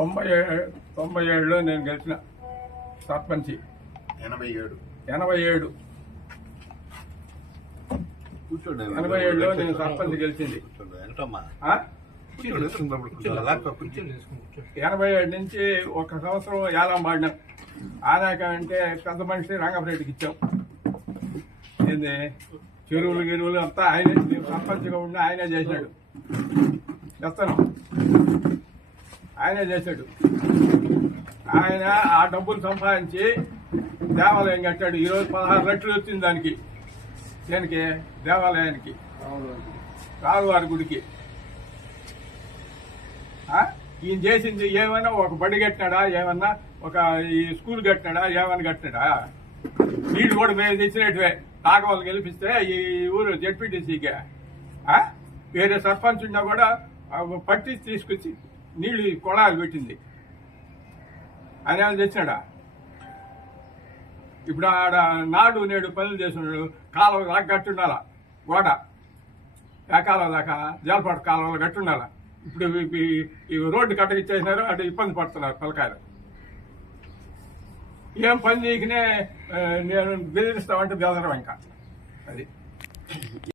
97లో నేను గెలిచిన సర్పంచి. 87 87లో నేను సర్పంచ్ గెలిచింది. 87 నుంచి ఒక సంవత్సరం ఏలం పాడినాం. ఆనాక అంటే పెద్ద మనిషి రంగపరెడ్డికి ఇచ్చాం. ఏంది చెరువులు గిరువులు అంతా ఆయనే, నేను సర్పంచ్గా ఉండి ఆయనే చేశాడు. చేస్తాను, ఆయనే చేశాడు. ఆయన ఆ డబ్బులు సంపాదించి దేవాలయం కట్టాడు. ఈరోజు 16 లక్షలు వచ్చింది దానికి. దేనికి? దేవాలయానికి, రావువారి గుడికి. ఈయన చేసింది ఏమైనా ఒక బడి కట్టినాడా, ఏమన్నా ఒక ఈ స్కూల్ కట్టినాడా, ఏమైనా కట్టినాడా? నీళ్ళు కూడా మేము తెచ్చినట్టువే. తాగవాళ్ళు గెలిపిస్తే ఈ ఊరు జెడ్పీటీసీగా వేరే సర్పంచ్ ఉన్నా కూడా పట్టి తీసుకొచ్చి నీళ్ళు కొడాలు పెట్టింది. ఆయన ఏమైనా తెచ్చినాడా? ఇప్పుడు ఆడ నాడు నేడు పనులు చేస్తున్నాడు. కాలువ దాకా కట్టుండాల, గోడ ఆ కాలువ దాకా జలపాట కాలువలు కట్టుండాల. ఇప్పుడు ఈ రోడ్డు కట్టగిచ్చేసినారు, అటు ఇబ్బంది పడుతున్నారు పిల్లకాయలు. ఏం పని చేయకనే నేను బెదిరిస్తామంటే బెదరం ఇంకా అది.